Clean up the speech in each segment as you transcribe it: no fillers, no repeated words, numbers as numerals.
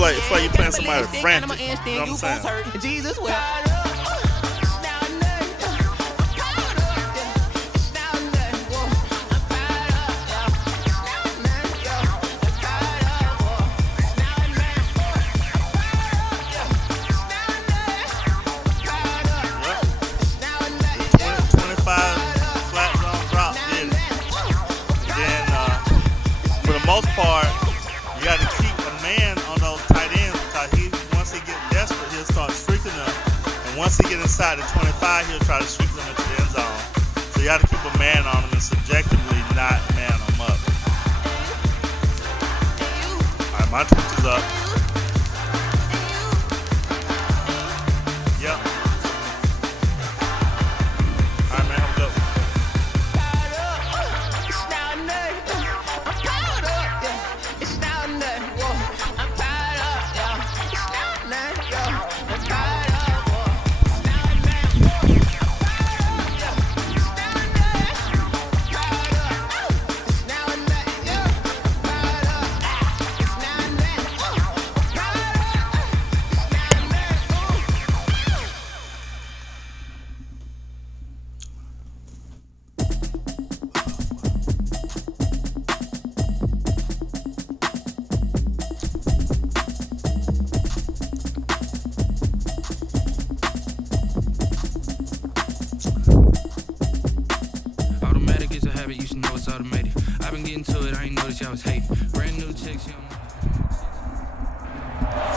feel like you're playing somebody frantic. You know what I'm saying? Jesus, Most part, you got to keep a man on those tight ends because once he gets desperate, he'll start streaking them. And once he gets inside the 25, he'll try to streak them into the end zone. So you got to keep a man on them and subjectively not man them up. All right, my twitch is up. Yep. All right, man, have a good one.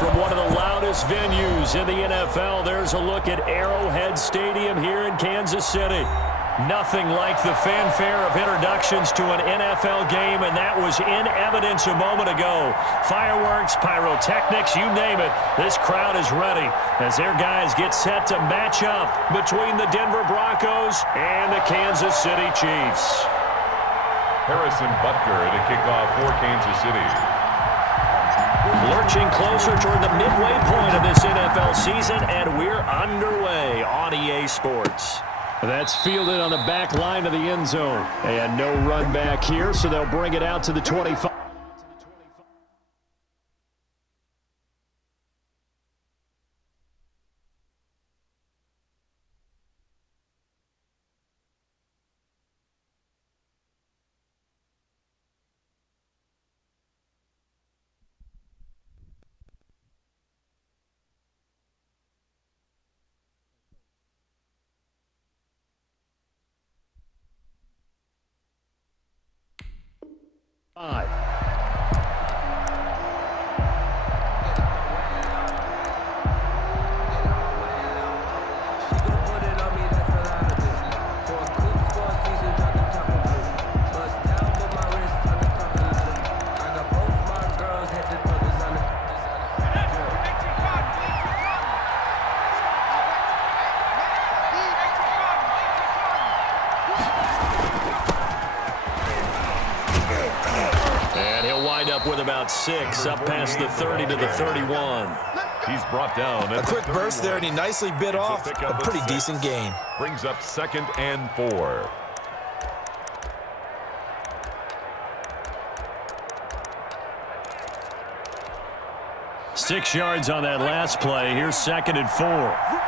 From one of the loudest venues in the NFL, there's a look at Arrowhead Stadium here in Kansas City. Nothing like the fanfare of introductions to an NFL game, and that was in evidence a moment ago. Fireworks, pyrotechnics, you name it. This crowd is ready as their guys get set to match up between the Denver Broncos and the Kansas City Chiefs. Harrison Butker to kick off for Kansas City. Lurching closer toward the midway point of this NFL season, and we're underway on EA Sports. That's fielded on the back line of the end zone. And no run back here, so they'll bring it out to the 25. With about 6, up past the 30 to the 31. He's brought down. A quick burst there, and he nicely bit off a pretty decent gain. Brings up 2nd and 4. Six yards on that last play. Here's 2nd and 4.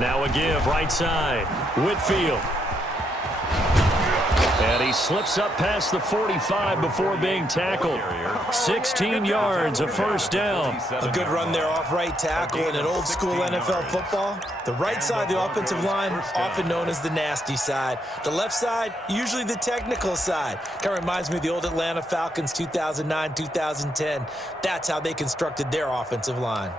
Now a give, right side. Whitfield. And he slips up past the 45 before being tackled. 16 yards, a first down. A good run there off right tackle in an old school NFL football. The right side of the offensive line, often known as the nasty side. The left side, usually the technical side. Kind of reminds me of the old Atlanta Falcons 2009-2010. That's how they constructed their offensive line.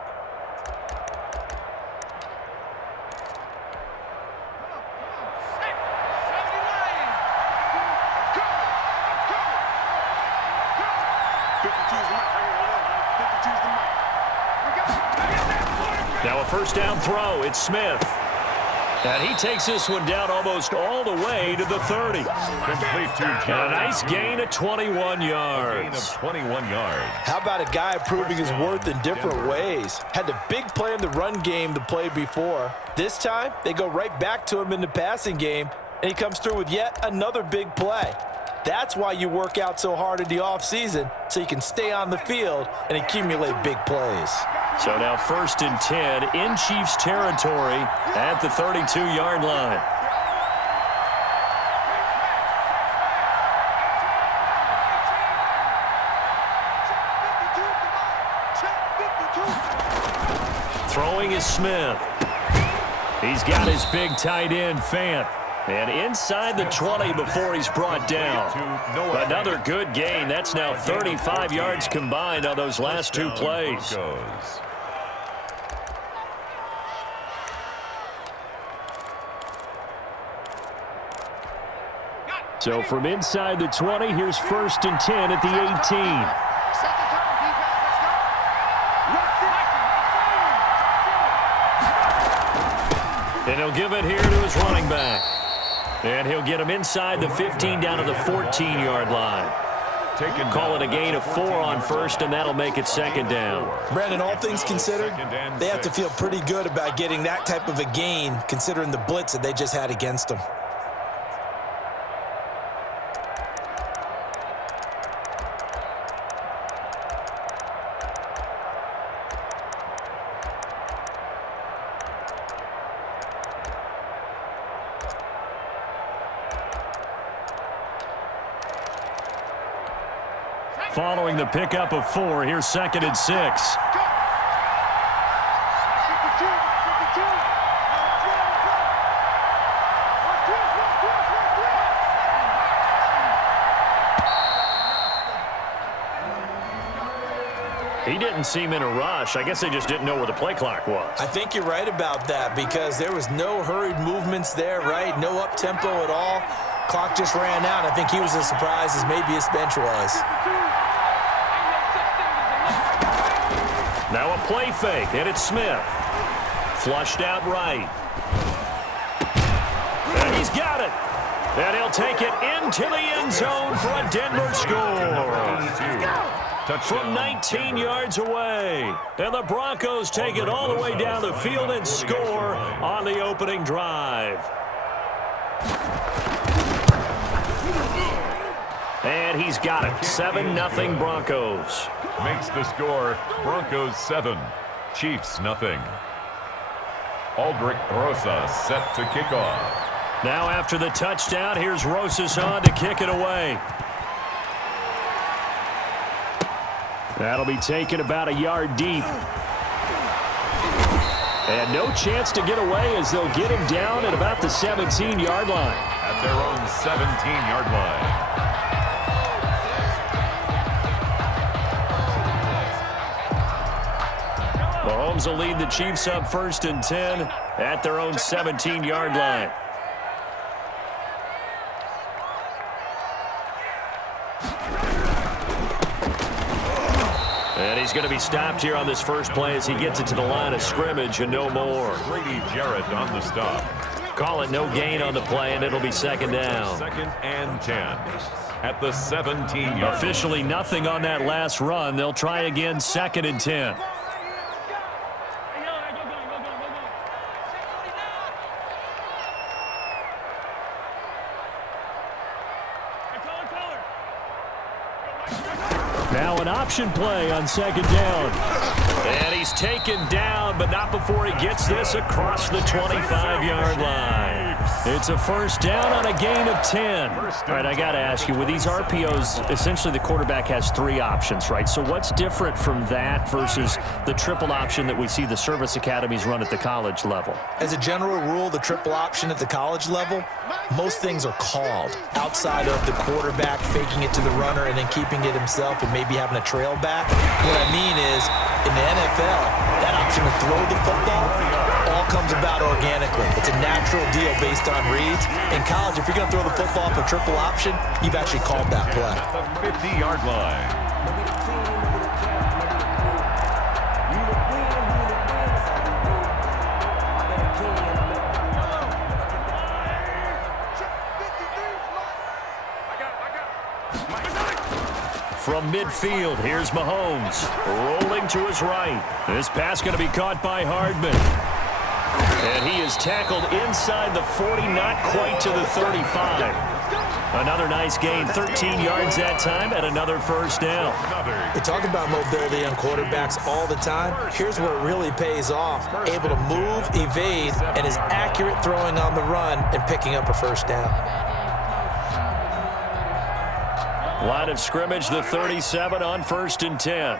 Now a first down throw. It's Smith. And he takes this one down almost all the way to the 30. Complete to And a nice gain of 21 yards. Gain of 21 yards. How about a guy proving his worth in different ways? Had a big play in the run game the play before. This time, they go right back to him in the passing game, and he comes through with yet another big play. That's why you work out so hard in the offseason, so you can stay on the field and accumulate big plays. So now 1st and 10 in Chiefs territory at the 32-yard line. Throwing is Smith. He's got his big tight end, Fant. And inside the 20 before he's brought down. Another good gain. That's now 35 yards combined on those last two plays. So from inside the 20, here's 1st and 10 at the 18. And he'll give it here to his running back. And he'll get him inside the 15 down to the 14-yard line. Call it a gain of 4 on 1st, and that'll make it 2nd down. Brandon, all things considered, they have to feel pretty good about getting that type of a gain, considering the blitz that they just had against them. Following the pickup of 4, here's 2nd and 6. He didn't seem in a rush. I guess they just didn't know where the play clock was. I think you're right about that because there was no hurried movements there, right? No up-tempo at all. Clock just ran out. I think he was as surprised as maybe his bench was. Now a play fake, and it's Smith. Flushed out right. And he's got it. And he'll take it into the end zone for a Denver score. From 19 yards away. And the Broncos take it all the way down the field and score on the opening drive. And he's got it. 7-0 Broncos. Makes the score Broncos 7, Chiefs nothing. Aldrich Rosa set to kick off. Now after the touchdown, here's Rosas on to kick it away. That'll be taken about a yard deep. And no chance to get away as they'll get him down at about the 17-yard line. At their own 17-yard line. Mahomes will lead the Chiefs up 1st and 10 at their own 17-yard line. And he's going to be stopped here on this first play as he gets it to the line of scrimmage and no more. Grady Jarrett on the stop. Call it no gain on the play, and it'll be 2nd down. 2nd and 10 at the 17-yard. Officially nothing on that last run. They'll try again 2nd and 10. Now an option play on 2nd down. And he's taken down, but not before he gets this across the 25-yard line. It's a 1st down on a gain of 10. All right, I got to ask you, with these RPOs, essentially the quarterback has 3 options, right? So what's different from that versus the triple option that we see the service academies run at the college level? As a general rule, the triple option at the college level, most things are called outside of the quarterback faking it to the runner and then keeping it himself and maybe having a trail back. What I mean is, in the NFL, that option to throw the football all comes about organically. It's a natural deal based on reads. In college, if you're going to throw the football for triple option, you've actually called that play. At the 50-yard line. From midfield, here's Mahomes. Rolling to his right. This pass going to be caught by Hardman. And he is tackled inside the 40, not quite to the 35. Another nice gain, 13 yards that time, and another first down. We talk about mobility on quarterbacks all the time. Here's where it really pays off. Able to move, evade, and is accurate throwing on the run and picking up a first down. Line of scrimmage, the 37 on 1st and 10.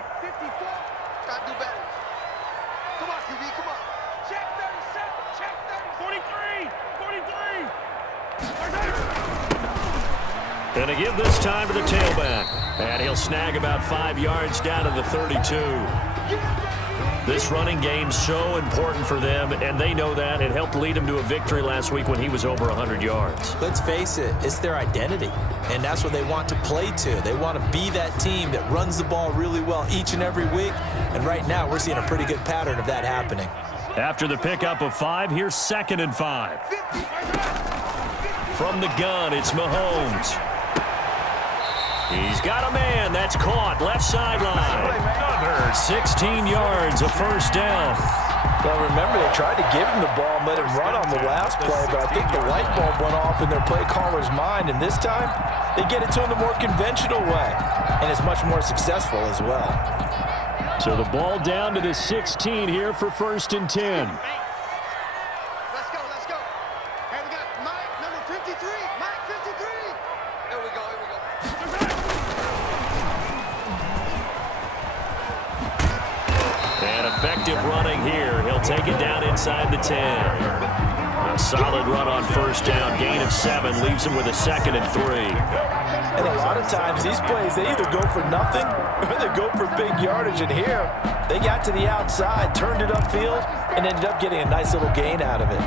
And to give this time to the tailback. And he'll snag about 5 yards down to the 32. This running game's so important for them, and they know that. It helped lead them to a victory last week when he was over 100 yards. Let's face it, it's their identity, and that's what they want to play to. They want to be that team that runs the ball really well each and every week, and right now we're seeing a pretty good pattern of that happening. After the pickup of 5, here's 2nd and 5. From the gun, it's Mahomes. He's got a man. That's caught. Left sideline. Another 16 yards, a first down. Well, remember, they tried to give him the ball and let him run on the last play, but I think the light bulb went off in their play caller's mind, and this time they get it to him the more conventional way, and it's much more successful as well. So the ball down to the 16 here for 1st and 10. Let's go. Hey, we got Mike, number 53. Mike, 53. Here we go. And effective running here. He'll take it down inside the 10. A solid run on first down. Gain of 7 leaves him with a 2nd and 3. And a lot of times these plays, they either go for nothing or they go for big yardage. And here, they got to the outside, turned it upfield, and ended up getting a nice little gain out of it.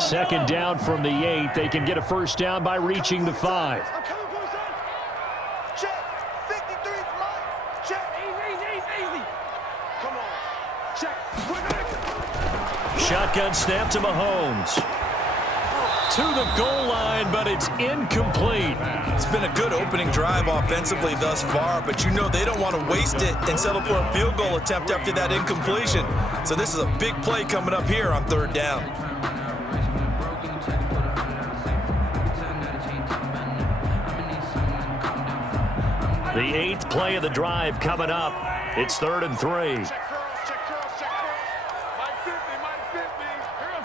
Second down from the 8. They can get a first down by reaching the 5. I'm coming for son. Check. 53 for Mike. Check. Easy. Come on. Check. Shotgun snap to Mahomes. To the goal line, but it's incomplete. It's been a good opening drive offensively thus far, but you know they don't want to waste it and settle for a field goal attempt after that incompletion. So this is a big play coming up here on 3rd down. The 8th play of the drive coming up. It's 3rd and 3. Check curls. Mike 50. Curl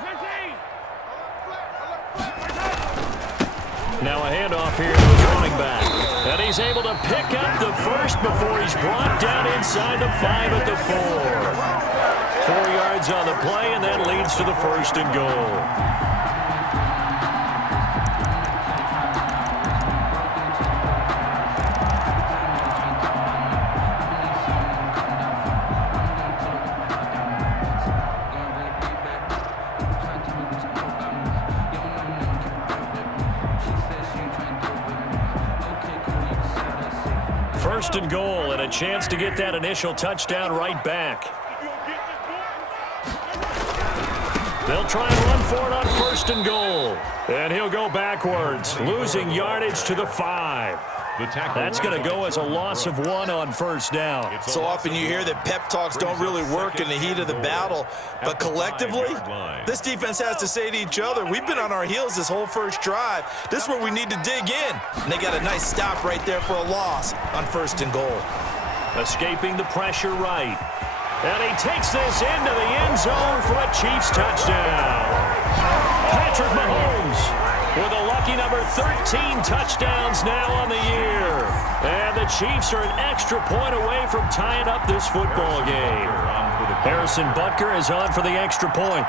15. Now a handoff here to his running back. And he's able to pick up the first before he's brought down inside the 5 at the 4. 4 yards on the play, and that leads to the 1st and goal. First and goal, and a chance to get that initial touchdown right back. They'll try and run for it on 1st and goal. And he'll go backwards, losing yardage to the 5. That's going to go as a loss of 1 on 1st down. So often you hear that pep talks don't really work in the heat of the battle, but collectively, this defense has to say to each other, we've been on our heels this whole first drive. This is where we need to dig in. And they got a nice stop right there for a loss on 1st and goal. Escaping the pressure right. And he takes this into the end zone for a Chiefs touchdown. Patrick Mahomes with a lucky number 13 touchdowns now on the year. And the Chiefs are an extra point away from tying up this football game. Harrison Butker is on for the extra point.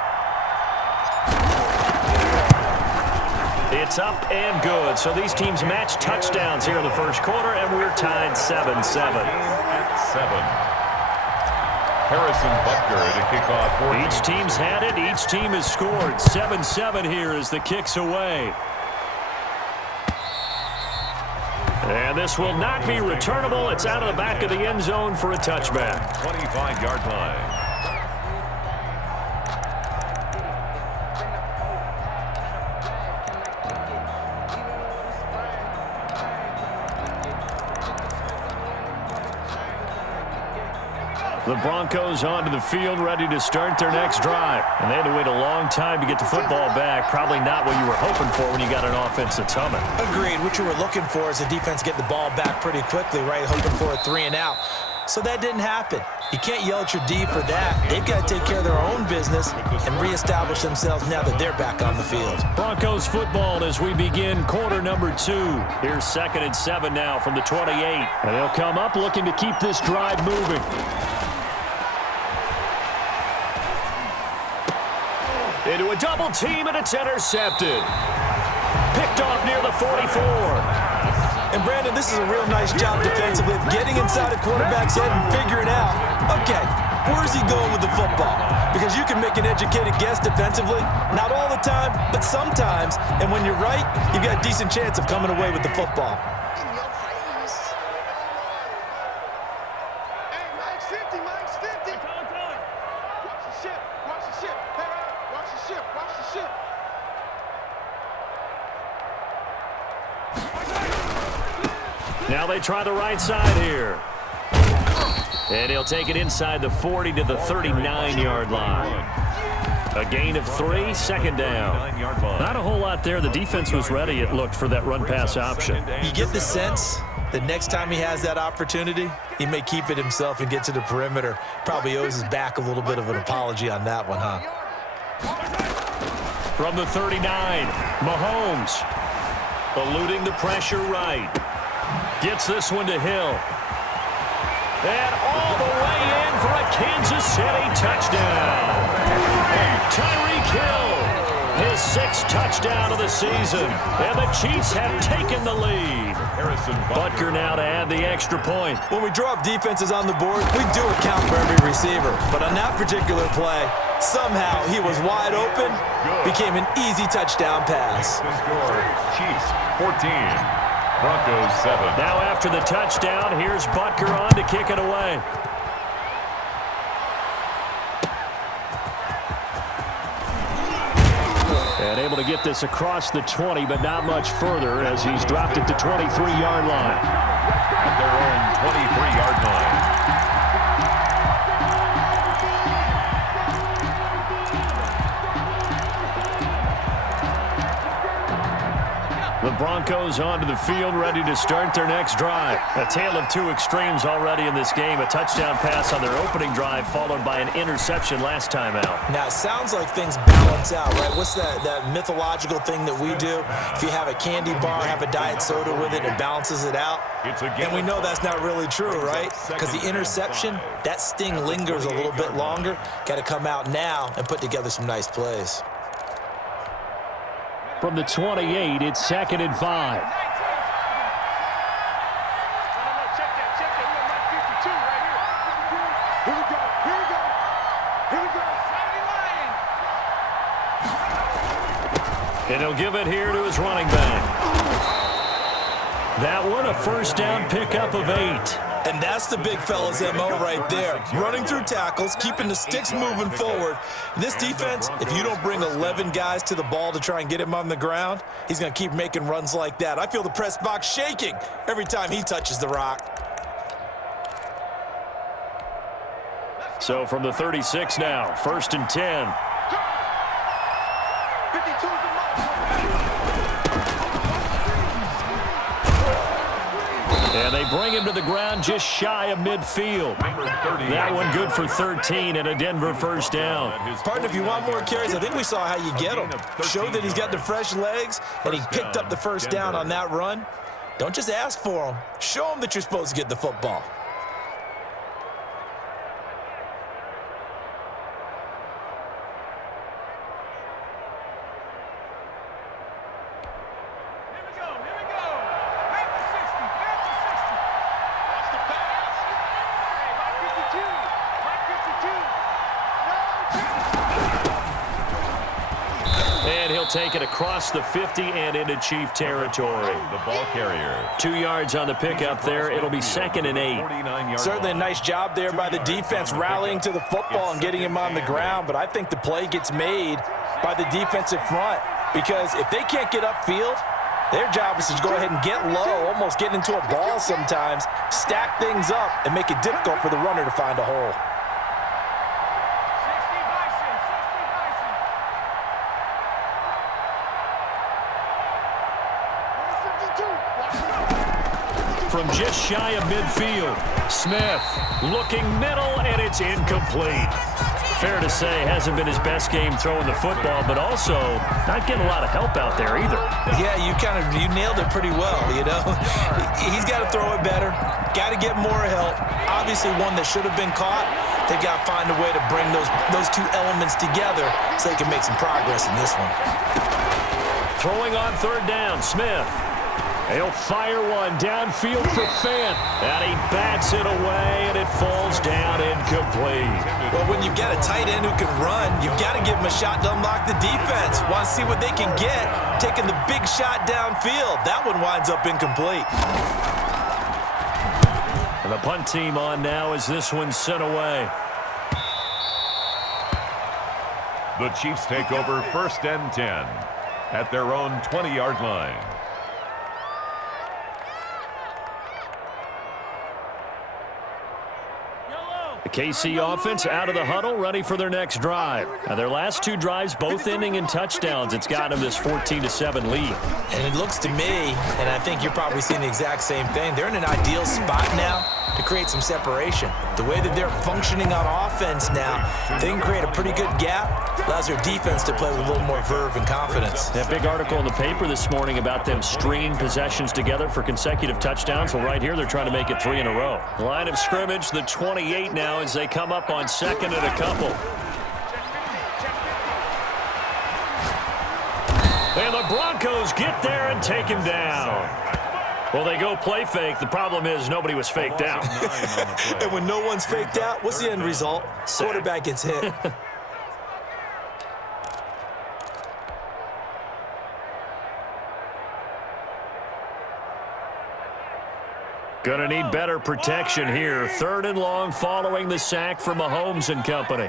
It's up and good. So these teams match touchdowns here in the first quarter, and we're tied 7-7. 7. Harrison Butker to kick off. Each team's had it. Each team has scored. 7-7 here as the kick's away. And this will not be returnable. It's out of the back of the end zone for a touchback. 25-yard line. The Broncos onto the field, ready to start their next drive. And they had to wait a long time to get the football back. Probably not what you were hoping for when you got an offense that's humming. Agreed. What you were looking for is the defense getting the ball back pretty quickly, right? Hoping for a 3-and-out. So that didn't happen. You can't yell at your D for that. They've got to take care of their own business and reestablish themselves now that they're back on the field. Broncos football as we begin quarter number 2. Here's 2nd and 7 now from the 28. And they'll come up looking to keep this drive moving. Into a double team, and it's intercepted. Picked off near the 44. And, Brandon, this is a real nice job defensively of getting inside a quarterback's head and figuring out, okay, where's he going with the football? Because you can make an educated guess defensively, not all the time, but sometimes. And when you're right, you've got a decent chance of coming away with the football. In your face. Hey, Mike's 50, Mike's 50. Watch the ship, watch the ship. Hey, watch the ship, watch the ship. Now they try the right side here. And he'll take it inside the 40 to the 39-yard line. A gain of 3, 2nd down. Not a whole lot there. The defense was ready, it looked, for that run-pass option. You get the sense that next time he has that opportunity, he may keep it himself and get to the perimeter. Probably owes his back a little bit of an apology on that one, huh? From the 39, Mahomes eluding the pressure right. Gets this one to Hill. And all the way in for a Kansas City touchdown. Tyreek Hill, his 6th touchdown of the season. And the Chiefs have taken the lead. Butker now to add the extra point. When we draw up defenses on the board, we do account for every receiver. But on that particular play, somehow he was wide open, became an easy touchdown pass. Chiefs 14. Broncos 7. Now after the touchdown, here's Butker on to kick it away. And able to get this across the 20, but not much further as he's dropped it to 23-yard line. At their own 23-yard line. The Broncos onto the field, ready to start their next drive. A tale of 2 extremes already in this game. A touchdown pass on their opening drive, followed by an interception last time out. Now, it sounds like things balance out, right? What's that mythological thing that we do? If you have a candy bar, have a diet soda with it, it balances it out. And we know that's not really true, right? Because the interception, that sting lingers a little bit longer. Got to come out now and put together some nice plays. From the 28, it's 2nd and 5. Check that. Here we go. Here we go. Here we go. And he'll give it here to his running back. That one, a first down pickup of 8. And that's the big fella's MO right there. Running through tackles, keeping the sticks moving forward. This defense, if you don't bring 11 guys to the ball to try and get him on the ground, he's going to keep making runs like that. I feel the press box shaking every time he touches the rock. So from the 36 now, 1st and 10. 52's the mark. And they bring him to the ground just shy of midfield. That one good for 13 and a Denver first down. Partner, if you want more carries, I think we saw how you get him. Showed that he's got the fresh legs, and he picked up the first down on that run. Don't just ask for him. Show him that you're supposed to get the football. take it across the 50 and into Chief territory. The ball carrier. 2 yards on the pickup there. It'll be 2nd and 8. Certainly a nice job there by the defense rallying to the football and getting him on the ground, but I think the play gets made by the defensive front because if they can't get upfield, their job is to go ahead and get low, almost get into a ball sometimes, stack things up, and make it difficult for the runner to find a hole. From just shy of midfield, Smith looking middle, and it's incomplete. Fair to say, hasn't been his best game throwing the football, but also not getting a lot of help out there either. Yeah, you nailed it pretty well, you know. He's got to throw it better, got to get more help. Obviously one that should have been caught. They've got to find a way to bring those two elements together so they can make some progress in this one. Throwing on 3rd down, Smith. He'll fire one downfield for Fant, and he bats it away, and it falls down incomplete. Well, when you've got a tight end who can run, you've got to give him a shot to unlock the defense. Want to see what they can get, taking the big shot downfield. That one winds up incomplete. And the punt team on now as this one's sent away. The Chiefs take over 1st and 10 at their own 20-yard line. The KC offense out of the huddle, ready for their next drive. Now, their last 2 drives, both ending in touchdowns. It's got them this 14-7 lead. And it looks to me, and I think you're probably seeing the exact same thing, they're in an ideal spot now to create some separation. The way that they're functioning on offense now, they can create a pretty good gap, allows their defense to play with a little more verve and confidence. That big article in the paper this morning about them stringing possessions together for consecutive touchdowns. Well, right here, they're trying to make it 3 in a row. Line of scrimmage, the 28 now as they come up on 2nd and a couple. And the Broncos get there and take him down. Well, they go play fake. The problem is nobody was faked out. And when no one's faked out, what's the end result? Quarterback gets hit. Gonna need better protection here. 3rd and long following the sack from Mahomes and company.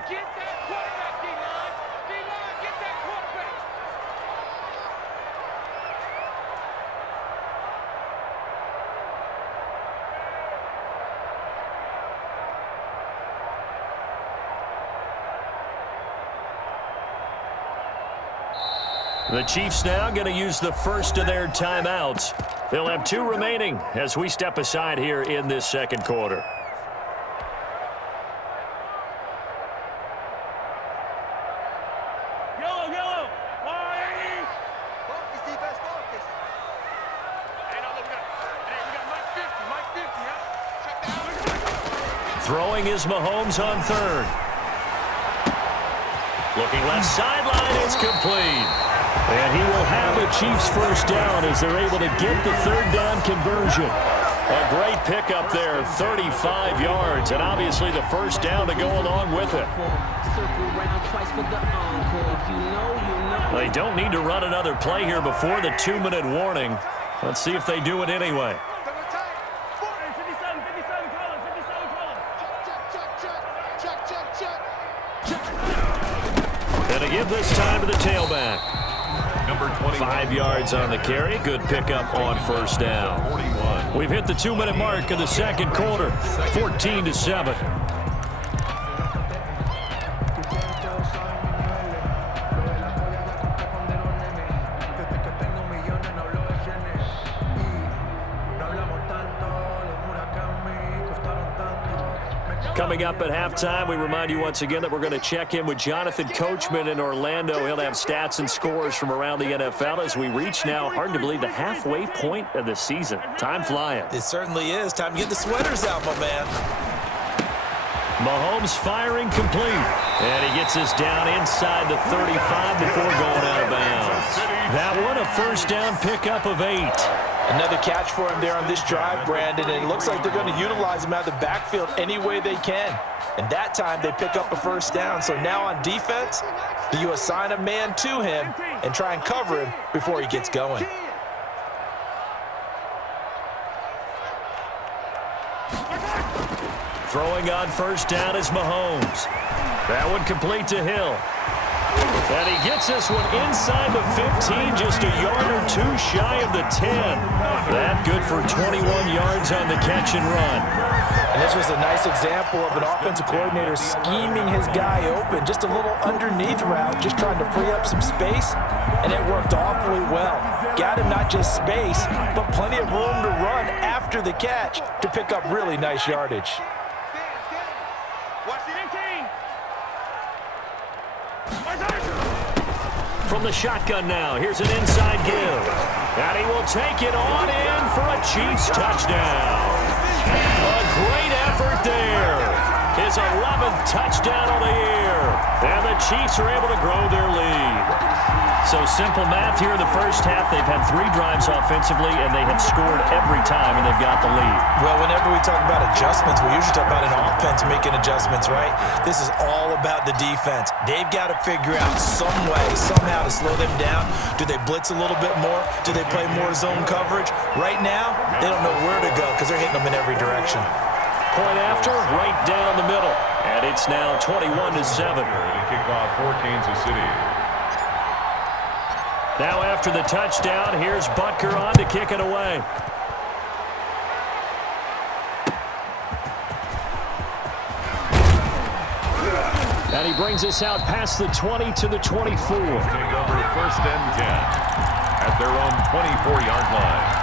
The Chiefs now going to use the first of their timeouts. They'll have 2 remaining as we step aside here in this 2nd quarter. Yellow. Focus, defense, focus. Hey, no, look, we got Mike 50, huh? Check that. Throwing is Mahomes on 3rd. Looking left sideline, it's complete. And he will have a Chiefs first down as they're able to get the 3rd down conversion. A great pickup there, 35 yards, and obviously the first down to go along with it. They don't need to run another play here before the 2-minute warning. Let's see if they do it anyway. And to give this time to the tailback. Number 5 yards on the carry. Good pickup on 1st down. We've hit the 2-minute mark of the 2nd quarter. 14-7. Coming up at halftime, we remind you once again that we're going to check in with Jonathan Coachman in Orlando. He'll have stats and scores from around the NFL as we reach now, hard to believe, the halfway point of the season. Time flying. It certainly is. Time to get the sweaters out, my man. Mahomes firing complete. And he gets us down inside the 35 before going out of bounds. That one, a first down pickup of 8. Another catch for him there on this drive, Brandon, and it looks like they're going to utilize him out of the backfield any way they can. And that time they pick up a first down. So now on defense, do you assign a man to him and try and cover him before he gets going? Throwing on first down is Mahomes. That one complete to Hill. And he gets this one inside the 15, just a yard or two shy of the 10. That good for 21 yards on the catch and run. And this was a nice example of an offensive coordinator scheming his guy open. Just a little underneath route, just trying to free up some space, and it worked awfully well. Got him not just space, but plenty of room to run after the catch to pick up really nice yardage. From the shotgun now, here's an inside give. And he will take it on in for a Chiefs touchdown. A great effort there. His 11th touchdown of the year. And the Chiefs are able to grow their lead. So simple math here in the first half. They've had 3 drives offensively, and they have scored every time, and they've got the lead. Well, whenever we talk about adjustments, we usually talk about an offense making adjustments, right? This is all about the defense. They've got to figure out some way, somehow to slow them down. Do they blitz a little bit more? Do they play more zone coverage? Right now, they don't know where to go because they're hitting them in every direction. Point after, right down the middle. And it's now 21-7. To kick off for Kansas City. Now after the touchdown, here's Butker on to kick it away. And he brings us out past the 20 to the 24. Take over first and 10 at their own 24-yard line.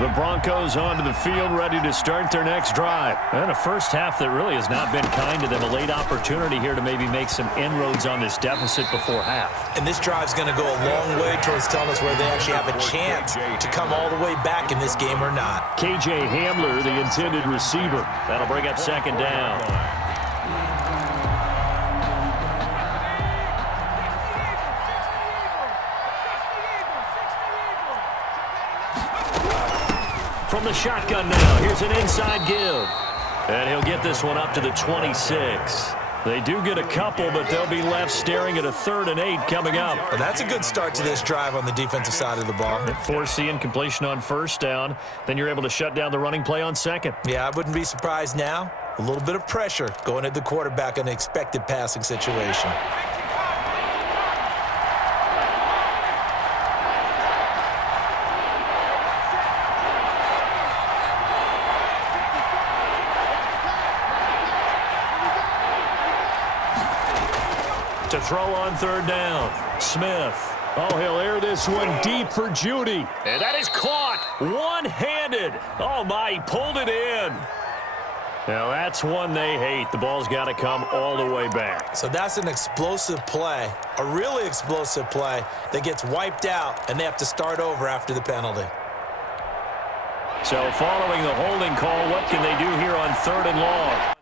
The Broncos onto the field, ready to start their next drive. And a first half that really has not been kind to them. A late opportunity here to maybe make some inroads on this deficit before half. And this drive's going to go a long way towards telling us whether they actually have a chance to come all the way back in this game or not. KJ Hamler, the intended receiver. That'll bring up second down. From the shotgun now, here's an inside give. And he'll get this one up to the 26. They do get a couple, but they'll be left staring at a 3rd and 8 coming up. Well, that's a good start to this drive on the defensive side of the ball. Forcing completion on first down. Then you're able to shut down the running play on second. Yeah, I wouldn't be surprised now. A little bit of pressure going at the quarterback in an expected passing situation. To throw on 3rd down, Smith. Oh, he'll air this one deep for Judy. And that is caught one-handed. Oh, my, he pulled it in. Now, that's one they hate. The ball's got to come all the way back. So that's an explosive play, a really explosive play that gets wiped out, and they have to start over after the penalty. So following the holding call, what can they do here on 3rd and long?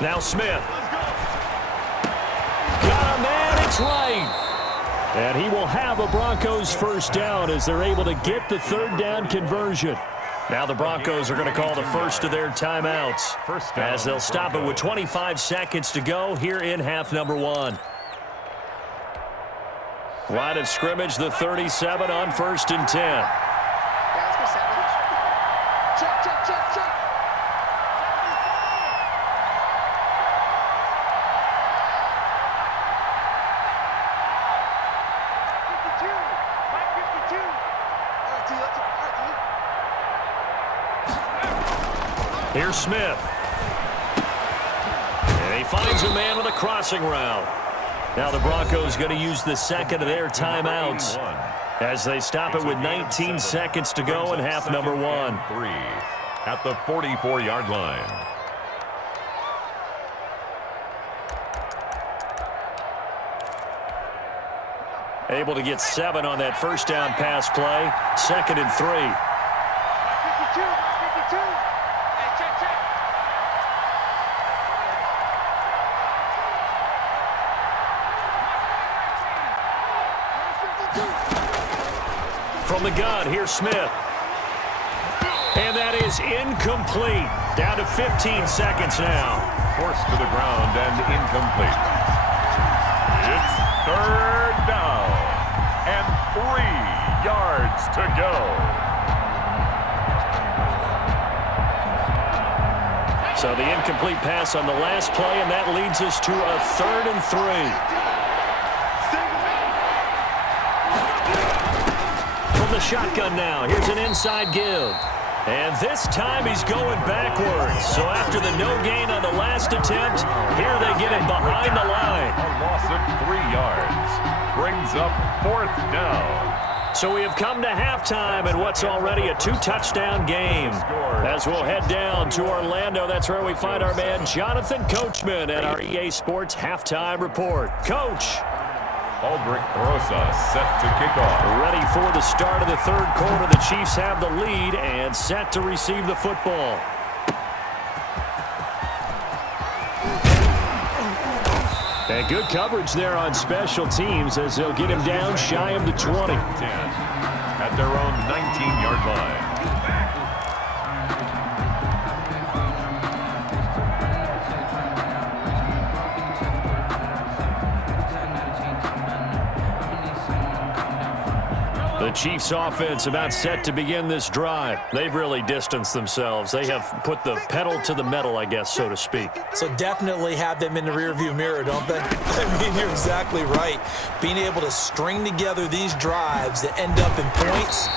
Now Smith. Got a man, it's right. And he will have a Broncos first down as they're able to get the 3rd down conversion. Now the Broncos are going to call the first of their timeouts as they'll stop it with 25 seconds to go here in half number 1. Line of scrimmage, the 37 on 1st and 10. Here's Smith. And he finds a man with a crossing route. Now the Broncos going to use the second of their timeouts. as they stop it with 19 seconds to go in half number one. 3 at the 44-yard line. Able to get 7 on that first down pass play. 2nd and 3. 52, 52. Hey, check. From the gun, here's Smith. And that is incomplete. Down to 15 seconds now. Forced to the ground and incomplete. It's 3rd down and 3 yards to go. So the incomplete pass on the last play, and that leads us to a 3rd and 3. From the shotgun now, here's an inside give. And this time he's going backwards. So after the no gain on the last attempt, here they get him behind the line. A loss of 3 yards brings up 4th down. So we have come to halftime in what's already a 2-touchdown game. As we'll head down to Orlando, that's where we find our man Jonathan Coachman at our EA Sports Halftime Report. Coach. Aldrich BruhS7 set to kick off. Ready for the start of the 3rd quarter. The Chiefs have the lead and set to receive the football. And good coverage there on special teams as they'll get him down shy of the 20. 10 at their own 19-yard line. The Chiefs offense about set to begin this drive. They've really distanced themselves. They have put the pedal to the metal, I guess, so to speak. So definitely have them in the rearview mirror, don't they? I mean, you're exactly right. Being able to string together these drives that end up in points,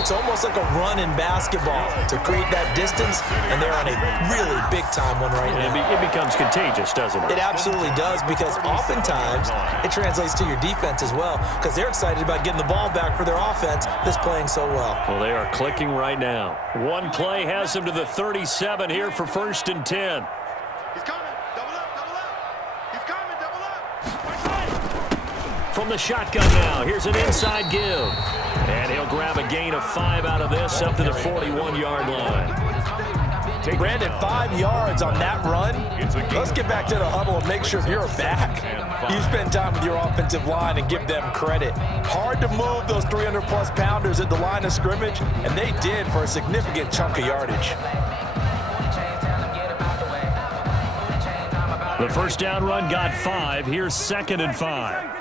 it's almost like a run in basketball to create that distance, and they're on a really big-time one right now. It becomes contagious, doesn't it? It absolutely does, because oftentimes it translates to your defense as well, because they're excited about getting the ball back for their offense that's playing so well. Well, they are clicking right now. One play has them to the 37 here for 1st and 10. He's coming. Double up. He's coming. Double up. From the shotgun now, here's an inside give. And he'll grab a gain of 5 out of this up to the 41-yard line. Brandon, 5 yards on that run. Let's get back to the huddle and make sure you're back. You spend time with your offensive line and give them credit. Hard to move those 300-plus pounders at the line of scrimmage, and they did for a significant chunk of yardage. The first down run got 5. Here's 2nd and 5.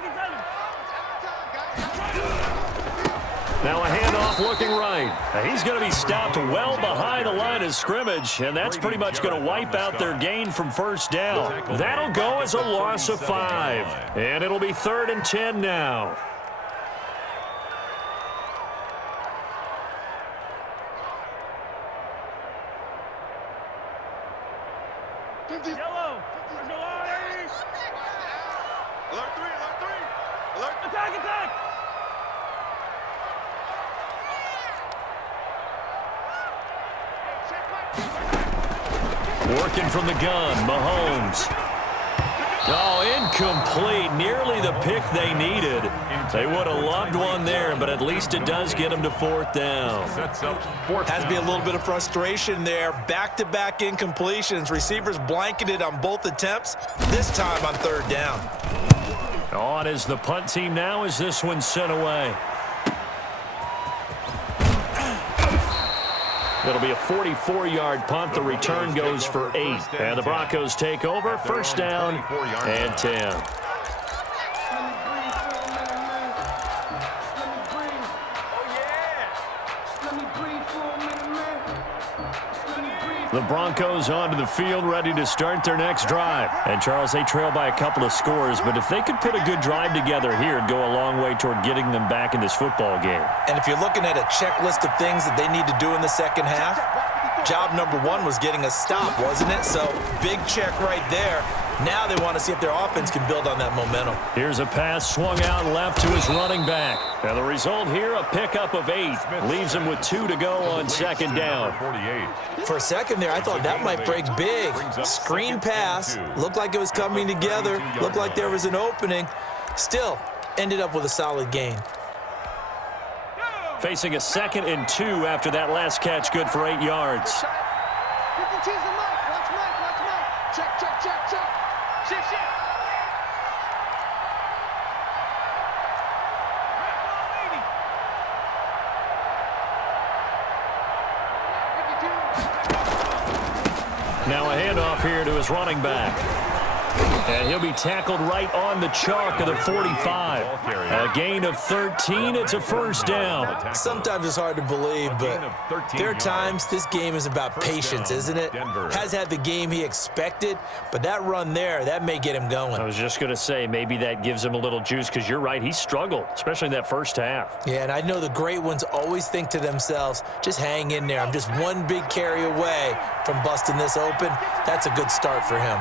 Now a handoff looking right. He's going to be stopped well behind the line of scrimmage, and that's pretty much going to wipe out their gain from 1st down. That'll go as a loss of 5, and it'll be 3rd and 10 now. Yellow. Alert 3. Alert. Attack. Working from the gun, Mahomes. Oh, incomplete. Nearly the pick they needed. They would have loved one there, but at least it does get them to 4th down. Has to be a little bit of frustration there. Back-to-back incompletions. Receivers blanketed on both attempts, this time on 3rd down. On is the punt team now as this one's sent away. It'll be a 44-yard punt. The return goes for 8. And the Broncos take over. 1st down and 10. The Broncos onto the field, ready to start their next drive. And, Charles, they trail by a couple of scores, but if they could put a good drive together here, it'd go a long way toward getting them back in this football game. And if you're looking at a checklist of things that they need to do in the second half, job number 1 was getting a stop, wasn't it? So, big check right there. Now they want to see if their offense can build on that momentum. Here's a pass swung out left to his running back. And the result here, a pickup of 8. Leaves him with 2 to go on second down. For a second there, I thought that might break big. Screen pass. Looked like it was coming together. Looked like there was an opening. Still, ended up with a solid gain. Facing a 2nd and 2 after that last catch, good for 8 yards. Check, check, check, check. Shift, shift. Now a handoff here to his running back. And he'll be tackled right on the chalk of the 45. A gain of 13. It's a first down. Sometimes it's hard to believe, but there are times this game is about patience, isn't it? Has had the game he expected, but that run there, that may get him going. I was just going to say, maybe that gives him a little juice, because you're right, he struggled, especially in that first half. Yeah, and I know the great ones always think to themselves, just hang in there. I'm just one big carry away from busting this open. That's a good start for him.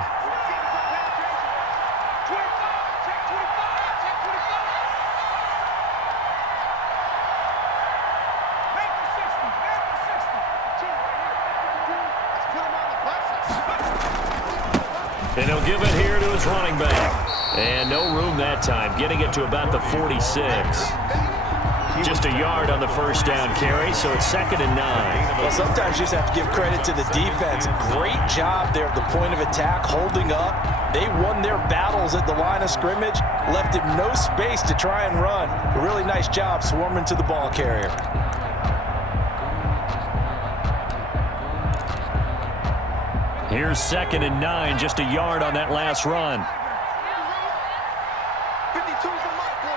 And he'll give it here to his running back. And no room that time, getting it to about the 46. Just a yard on the first down carry, so it's 2nd and 9. Well, sometimes you just have to give credit to the defense. Great job there at the point of attack, holding up. They won their battles at the line of scrimmage, left him no space to try and run. A really nice job swarming to the ball carrier. Here's 2nd and 9, just a yard on that last run. 52's the mark, boy,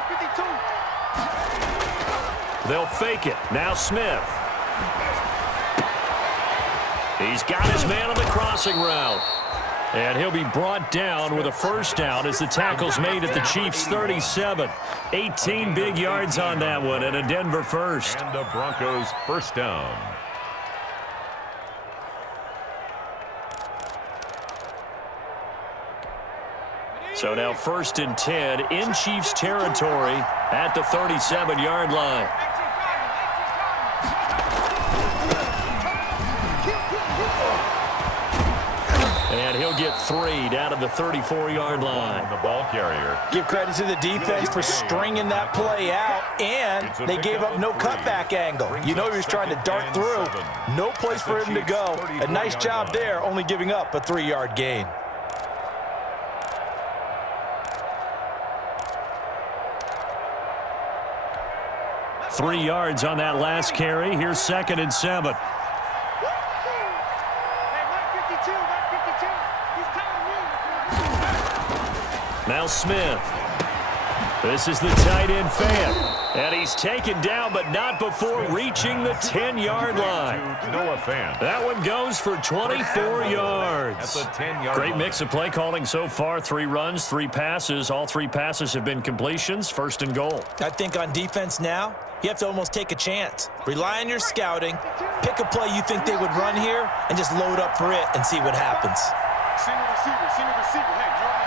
52. They'll fake it. Now Smith. He's got his man on the crossing route. And he'll be brought down with a first down as the tackle's made at the Chiefs' 37. 18 big yards on that one, and a Denver first. And the Broncos first down. So now 1st and 10 in Chiefs territory at the 37-yard line. And he'll get 3 down to the 34-yard line. The ball carrier. Give credit to the defense for stringing that play out, and they gave up no cutback angle. You know he was trying to dart through. No place for him to go. A nice job there, only giving up a 3-yard gain. Three yards on that last carry. Here's 2nd and 7. Now Smith. This is the tight end fan. And he's taken down, but not before reaching the 10-yard line. Noah Fant. That one goes for 24 yards. At the 10-yard Great line. mix of play calling so far. 3 runs, 3 passes. All 3 passes have been completions. 1st and goal. I think on defense now, you have to almost take a chance. Rely on your scouting, pick a play you think they would run here, and just load up for it and see what happens. Senior receiver, senior receiver. Hey, you're on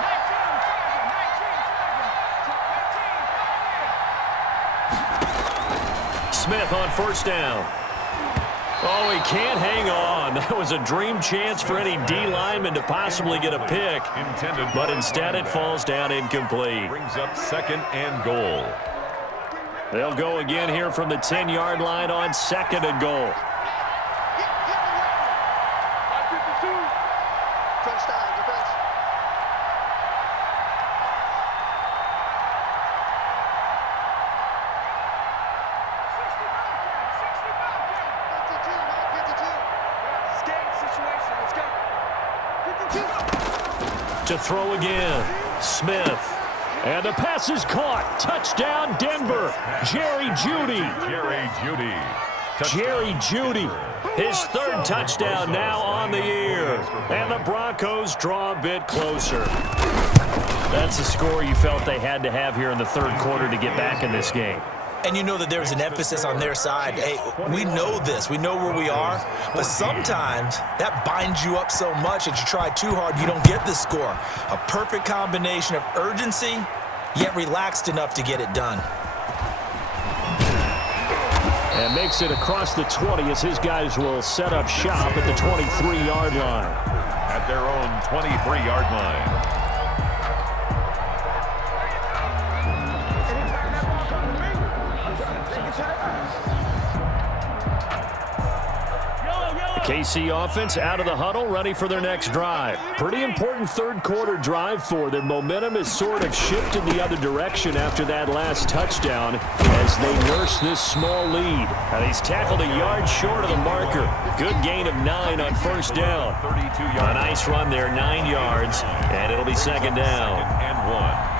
the Smith on first down. Oh, he can't hang on. That was a dream chance for any D lineman to possibly get a pick. But instead it falls down incomplete. Brings up 2nd and goal. They'll go again here from the 10-yard line on 2nd and goal. touchdown defense. To throw again, Smith. And the pass is caught. Touchdown, Denver. Jerry Jeudy. Jerry Jeudy. Jerry Jeudy. His 3rd touchdown now on the year. And the Broncos draw a bit closer. That's the score you felt they had to have here in the 3rd quarter to get back in this game. And you know that there's an emphasis on their side. Hey, we know this. We know where we are. But sometimes that binds you up so much that you try too hard, you don't get the score. A perfect combination of urgency, yet relaxed enough to get it done. And makes it across the 20 as his guys will set up shop at the 23-yard line. At their own 23-yard line. KC offense out of the huddle, ready for their next drive. Pretty important third-quarter drive for them. Momentum has sort of shifted the other direction after that last touchdown as they nurse this small lead. Now, he's tackled a yard short of the marker. Good gain of 9 on first down. A nice run there, 9 yards, and it'll be second down. And 1.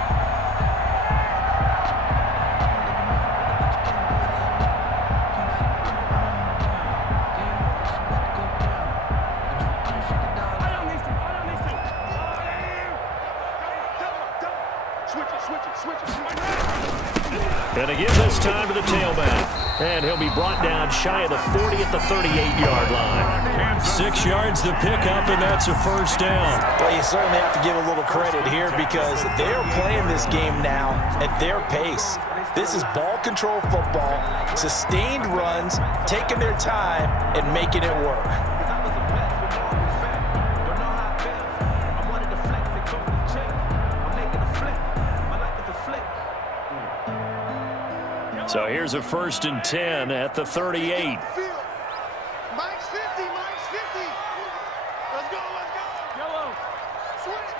And again this time to the tailback. And he'll be brought down shy of the 40 at the 38-yard line. 6 yards the pickup, and that's a first down. Well, you certainly have to give a little credit here because they're playing this game now at their pace. This is ball control football, sustained runs, taking their time, and making it work. So here's a 1st and 10 at the 38. Mike's 50, Mike's 50. Let's go. Yellow. Switch.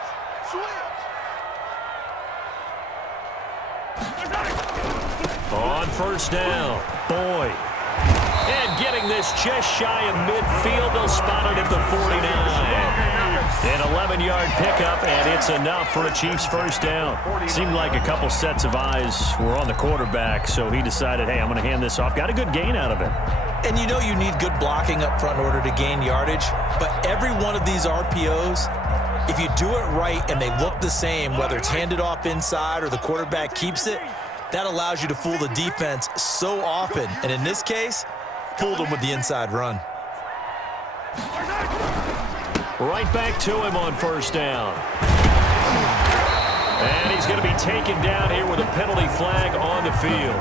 On first down, Boyd. And getting this just shy of midfield, they'll spot it at the 49. An 11-yard pickup, and it's enough for a Chiefs first down. Seemed like a couple sets of eyes were on the quarterback, so he decided, hey, I'm going to hand this off. Got a good gain out of it. And you know you need good blocking up front in order to gain yardage, but every one of these RPOs, if you do it right and they look the same, whether it's handed off inside or the quarterback keeps it, that allows you to fool the defense so often. And in this case, fooled them with the inside run. Right back to him on first down. And he's going to be taken down here with a penalty flag on the field.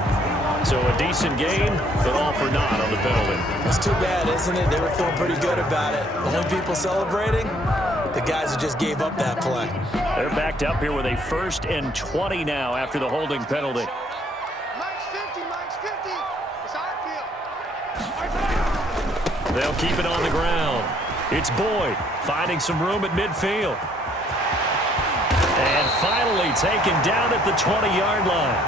So a decent gain, but all for naught on the penalty. It's too bad, isn't it? They were feeling pretty good about it. The only people celebrating, the guys that just gave up that play. They're backed up here with a 1st and 20 now after the holding penalty. Mike's 50. It's our field. They'll keep it on the ground. It's Boyd finding some room at midfield. And finally taken down at the 20-yard line.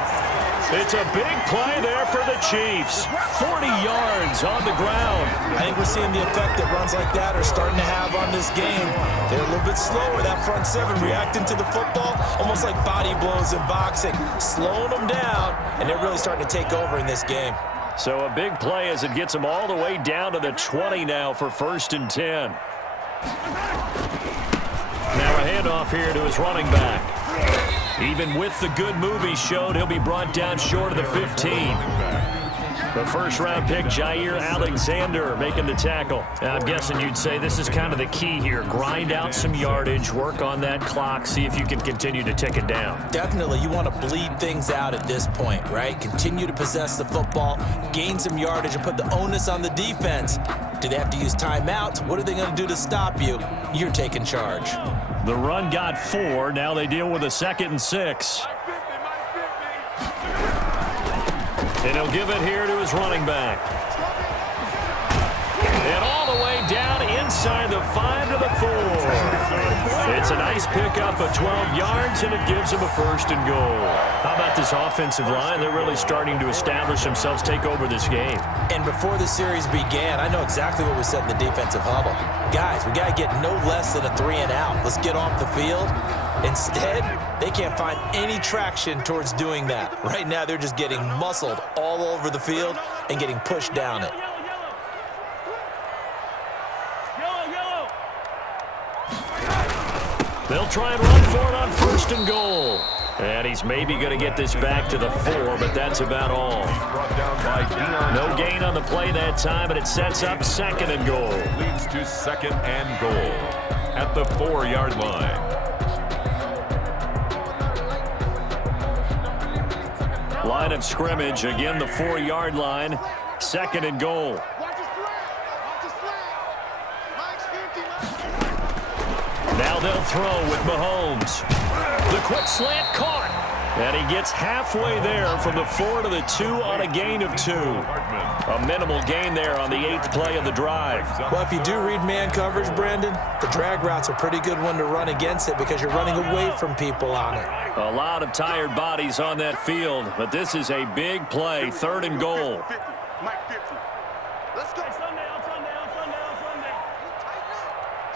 It's a big play there for the Chiefs. 40 yards on the ground. I think we're seeing the effect that runs like that are starting to have on this game. They're a little bit slower, that front seven, reacting to the football, almost like body blows in boxing, slowing them down, and they're really starting to take over in this game. So a big play as it gets them all the way down to the 20 now for 1st and 10. Now a handoff here to his running back. Even with the good move he showed, he'll be brought down short of the 15. The first-round pick, Jair Alexander, making the tackle. Now, I'm guessing you'd say this is kind of the key here. Grind out some yardage, work on that clock, see if you can continue to tick it down. Definitely, you want to bleed things out at this point, right? Continue to possess the football, gain some yardage, and put the onus on the defense. Do they have to use timeouts? What are they going to do to stop you? You're taking charge. The run got 4. Now they deal with a 2nd and 6. And he'll give it here to his running back. And all the way down inside the 5 to the 4. It's a nice pickup of 12 yards, and it gives him a 1st and goal. How about this offensive line? They're really starting to establish themselves, take over this game. And before the series began, I know exactly what we said in the defensive huddle. Guys, we got to get no less than a 3 and out. Let's get off the field. Instead, they can't find any traction towards doing that. Right now, they're just getting muscled all over the field and getting pushed down it. They'll try and run for it on 1st and goal. And he's maybe going to get this back to the 4, but that's about all. Brought down by Dion. No gain on the play that time, and it sets up 2nd and goal. Leads to 2nd and goal at the 4-yard line. Line of scrimmage, again the 4-yard line, 2nd and goal. Now they'll throw with Mahomes. The quick slant caught. And he gets halfway there from the 4 to the 2 on a gain of 2. A minimal gain there on the 8th play of the drive. Well, if you do read man coverage, Brandon, the drag route's a pretty good one to run against it because you're running away from people on it. A lot of tired bodies on that field, but this is a big play, 3rd and goal. Let's go. Sunday.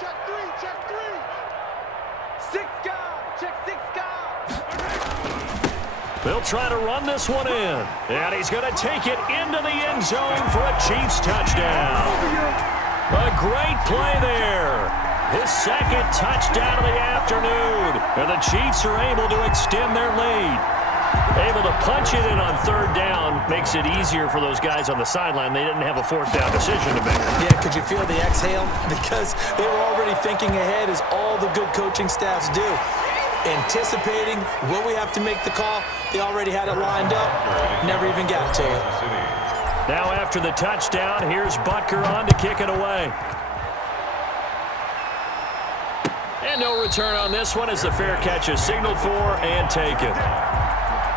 Check three. 6 guys. Check 6 guys. They'll try to run this one in. And he's going to take it into the end zone for a Chiefs touchdown. A great play there. His 2nd touchdown of the afternoon. And the Chiefs are able to extend their lead. Able to punch it in on 3rd down makes it easier for those guys on the sideline. They didn't have a 4th down decision to make. Yeah, could you feel the exhale? Because they were already thinking ahead, as all the good coaching staffs do. Anticipating, will we have to make the call? They already had it lined up. Never even got to it. Now after the touchdown, here's Butker on to kick it away. And no return on this one as the fair catch is signaled for and taken.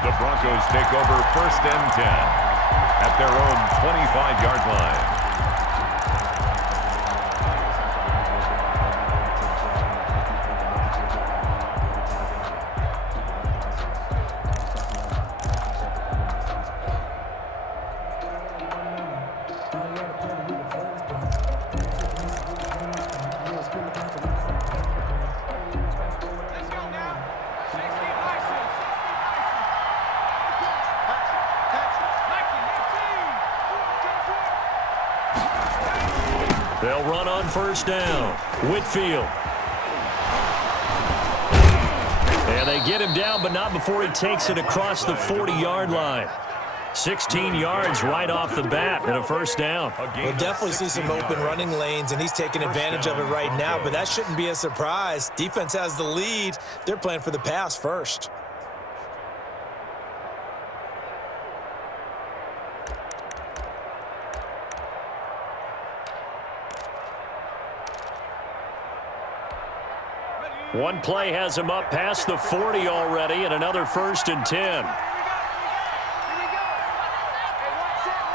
The Broncos take over 1st and 10 at their own 25-yard line. They'll run on 1st down. Whitfield. And they get him down, but not before he takes it across the 40-yard line. 16 yards right off the bat and a 1st down. We'll definitely see some open running lanes, and he's taking advantage of it right now, but that shouldn't be a surprise. Defense has the lead. They're playing for the pass first. One play has him up past the 40 already, and another 1st and 10. Here we go. Hey, watch that.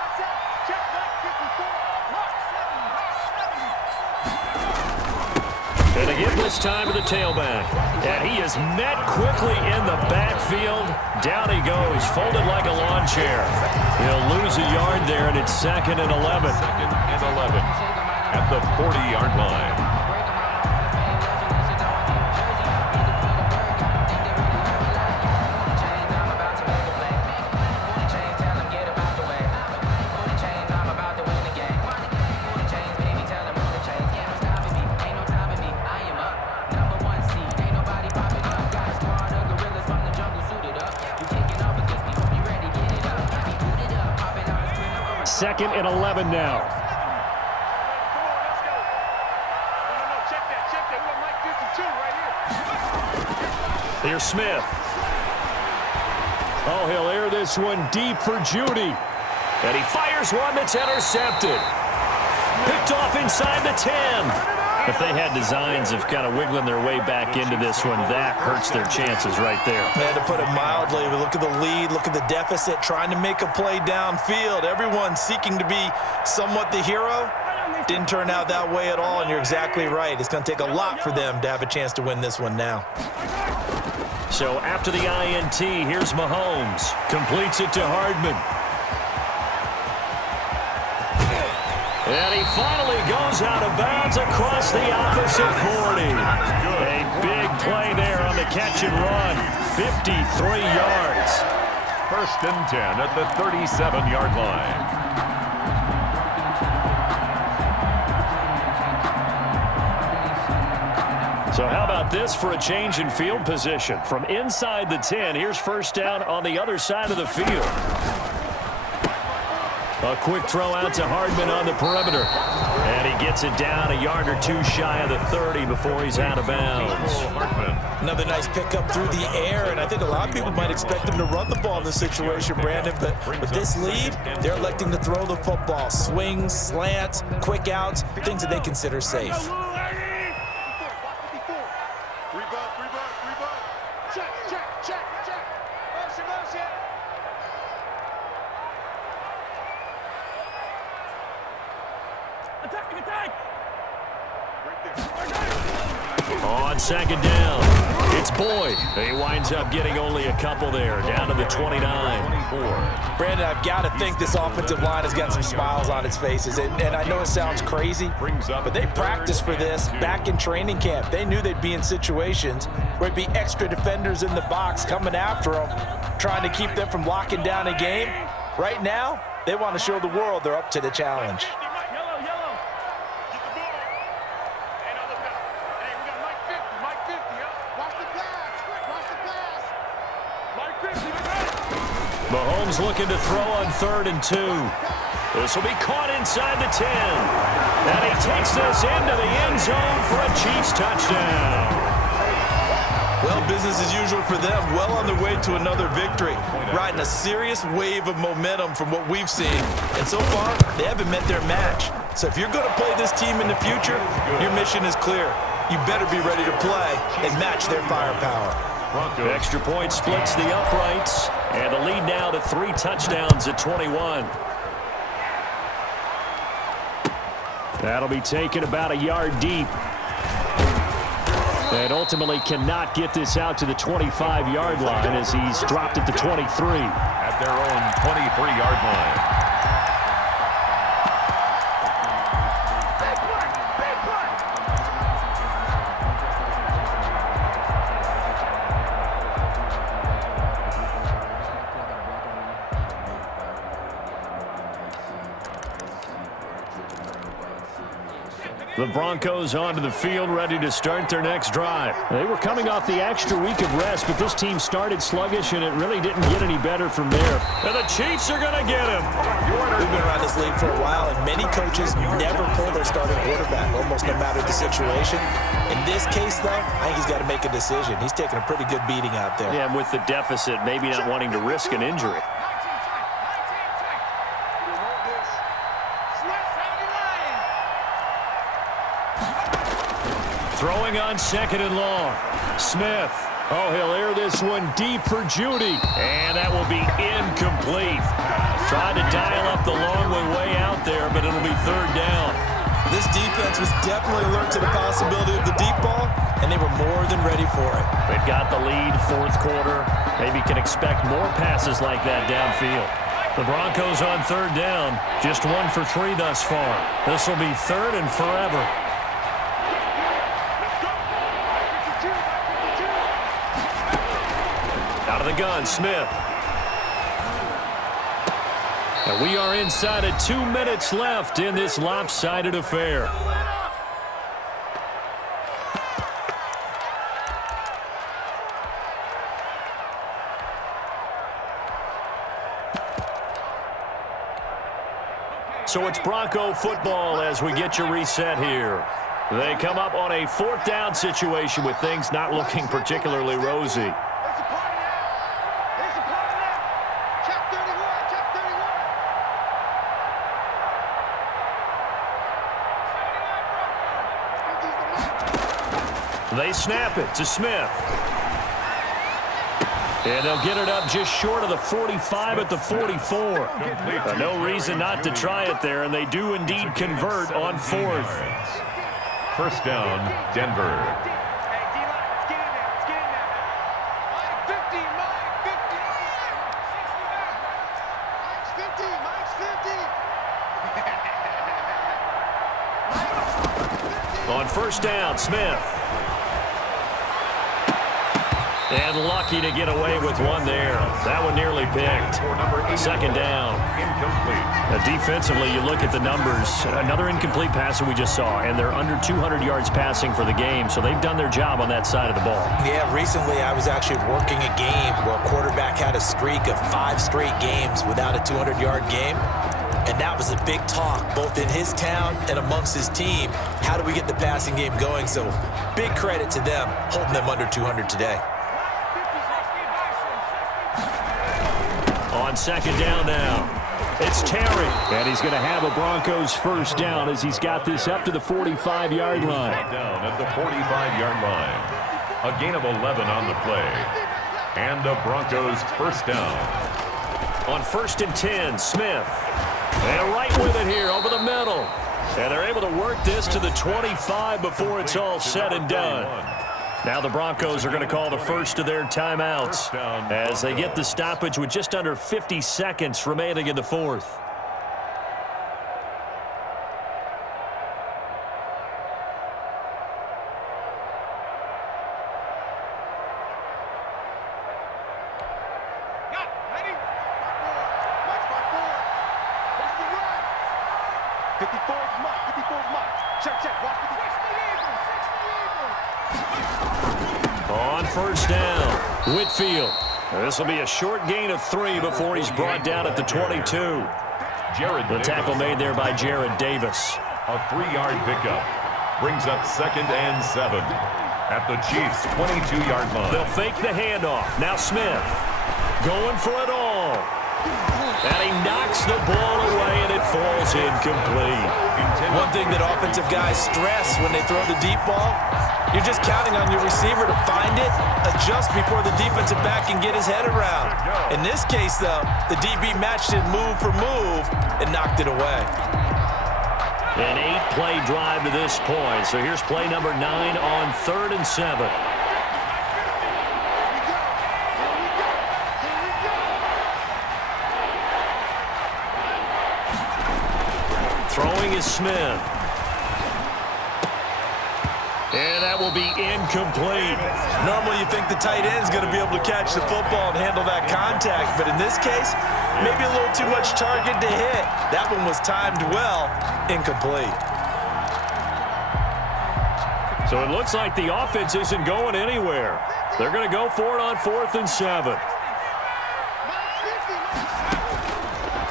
Check back 54. And they give this time to the tailback. And he is met quickly in the backfield. Down he goes, folded like a lawn chair. He'll lose a yard there, and it's 2nd and 11. 2nd and 11 at the 40-yard line. Second and 11 now. Come on, let's go. No, check that. We got Mike 52 right here. Here's Smith. Oh, he'll air this one deep for Judy. And he fires one that's intercepted. Picked off inside the 10. If they had designs of kind of wiggling their way back into this one, that hurts their chances right there. Man, to put it mildly, we look at the lead, look at the deficit, trying to make a play downfield. Everyone seeking to be somewhat the hero. Didn't turn out that way at all, and you're exactly right. It's going to take a lot for them to have a chance to win this one now. So after the INT, here's Mahomes. Completes it to Hardman. And he finally goes out of bounds across the opposite 40. A big play there on the catch and run. 53 yards. 1st and 10 at the 37-yard line. So how about about this for a change in field position? From inside the 10, here's first down on the other side of the field. A quick throw out to Hardman on the perimeter. And he gets it down a yard or two shy of the 30 before he's out of bounds. Another nice pickup through the air, and I think a lot of people might expect him to run the ball in this situation, Brandon, but with this lead, they're electing to throw the football. Swings, slants, quick outs, things that they consider safe. On second down, it's Boyd. He winds up getting only a couple there, down to the 29. Brandon, I've got to think this offensive line has got some smiles on its faces. And I know it sounds crazy, but they practiced for this back in training camp. They knew they'd be in situations where it'd be extra defenders in the box coming after them, trying to keep them from locking down a game. Right now, they want to show the world they're up to the challenge. Mahomes looking to throw on 3rd and 2. This will be caught inside the 10. And he takes this into the end zone for a Chiefs touchdown. Well, business as usual for them. Well on their way to another victory. Riding a serious wave of momentum from what we've seen. And so far, they haven't met their match. So if you're going to play this team in the future, your mission is clear. You better be ready to play and match their firepower. Extra point splits the uprights, and the lead now to 3 touchdowns at 21. That'll be taken about a yard deep. And ultimately cannot get this out to the 25-yard line as he's dropped it to 23. At their own 23-yard line. The Broncos onto the field, ready to start their next drive. They were coming off the extra week of rest, but this team started sluggish, and it really didn't get any better from there. And the Chiefs are going to get him. We've been around this league for a while, and many coaches never pull their starting quarterback, almost no matter the situation. In this case, though, I think he's got to make a decision. He's taking a pretty good beating out there. Yeah, and with the deficit, maybe not wanting to risk an injury. Throwing on 2nd and long. Smith. Oh, he'll air this one deep for Judy. And that will be incomplete. Tried to dial up the long one way out there, but it'll be 3rd down. This defense was definitely alert to the possibility of the deep ball, and they were more than ready for it. They've got the lead, 4th quarter. Maybe can expect more passes like that downfield. The Broncos on 3rd down. Just 1 for 3 thus far. This will be 3rd and forever. Out of the gun, Smith. And we are inside of 2 minutes left in this lopsided affair. So it's Bronco football as we get you reset here. They come up on a 4th down situation with things not looking particularly rosy. They snap it to Smith. And they'll get it up just short of the 45 at the 44. No reason not to try it there, and they do indeed convert on 4th. First down, Denver. On first down, Smith. And lucky to get away with one there. That one nearly picked. Second down. Incomplete. Defensively, you look at the numbers. Another incomplete passer we just saw, and they're under 200 yards passing for the game, so they've done their job on that side of the ball. Yeah, recently I was actually working a game where a quarterback had a streak of 5 straight games without a 200-yard game. And that was a big talk, both in his town and amongst his team. How do we get the passing game going? So big credit to them, holding them under 200 today. On second down now, it's Terry. And he's going to have a Broncos first down as he's got this up to the 45-yard line. Down at the 45-yard line. A gain of 11 on the play. And the Broncos first down. On 1st and 10, Smith. And right with it here over the middle. And they're able to work this to the 25 before it's all said and done. Now the Broncos are going to call the first of their timeouts as they get the stoppage with just under 50 seconds remaining in the fourth. On first down, Whitfield. This will be a short gain of 3 before he's brought down at the 22. The tackle made there by Jared Davis. A 3-yard pickup brings up 2nd and 7 at the Chiefs' 22-yard line. They'll fake the handoff. Now Smith going for it all. And he knocks the ball away, and it falls incomplete. One thing that offensive guys stress when they throw the deep ball, you're just counting on your receiver to find it, adjust before the defensive back can get his head around. In this case, though, the DB matched it move for move and knocked it away. An 8-play drive to this point. So here's play number 9 on 3rd and 7. Throwing is Smith. And that will be incomplete. Normally you think the tight end's going to be able to catch the football and handle that contact, but in this case, maybe a little too much target to hit. That one was timed well, incomplete. So it looks like the offense isn't going anywhere. They're going to go for it on 4th and 7.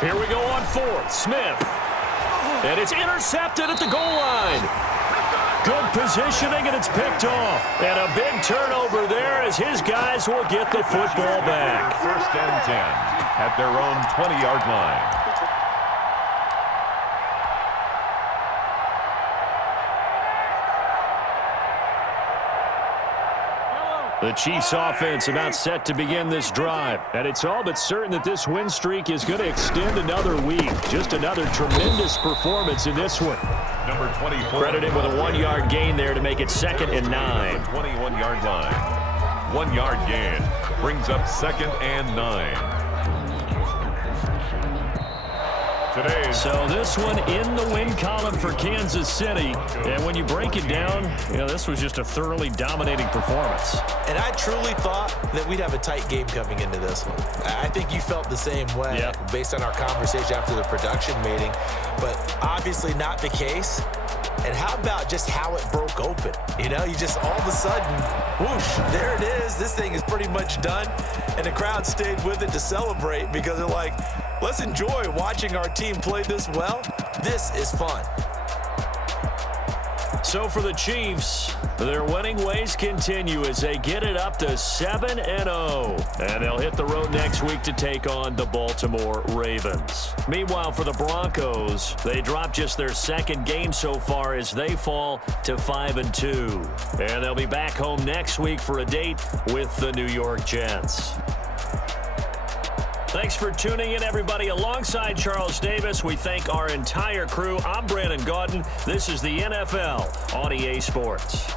Here we go on 4th. Smith. And it's intercepted at the goal line. Good positioning, and it's picked off. And a big turnover there as his guys will get the football back. 1st and 10 at their own 20-yard line. The Chiefs offense about set to begin this drive. And it's all but certain that this win streak is going to extend another week. Just another tremendous performance in this one. Number 24. Credited with a 1-yard gain there to make it 2nd and 9. 21-yard line. 1-yard gain brings up 2nd and 9. So this one in the win column for Kansas City. And when you break it down, this was just a thoroughly dominating performance. And I truly thought that we'd have a tight game coming into this one. I think you felt the same way based on our conversation after the production meeting. But obviously not the case. And how about just how it broke open? You just all of a sudden, whoosh, there it is. This thing is pretty much done. And the crowd stayed with it to celebrate because they're like, let's enjoy watching our team play this well. This is fun. So for the Chiefs, their winning ways continue as they get it up to 7-0. And they'll hit the road next week to take on the Baltimore Ravens. Meanwhile, for the Broncos, they dropped just their 2nd game so far as they fall to 5-2. And they'll be back home next week for a date with the New York Jets. Thanks for tuning in, everybody. Alongside Charles Davis, we thank our entire crew. I'm Brandon Gaudin. This is the NFL on EA Sports.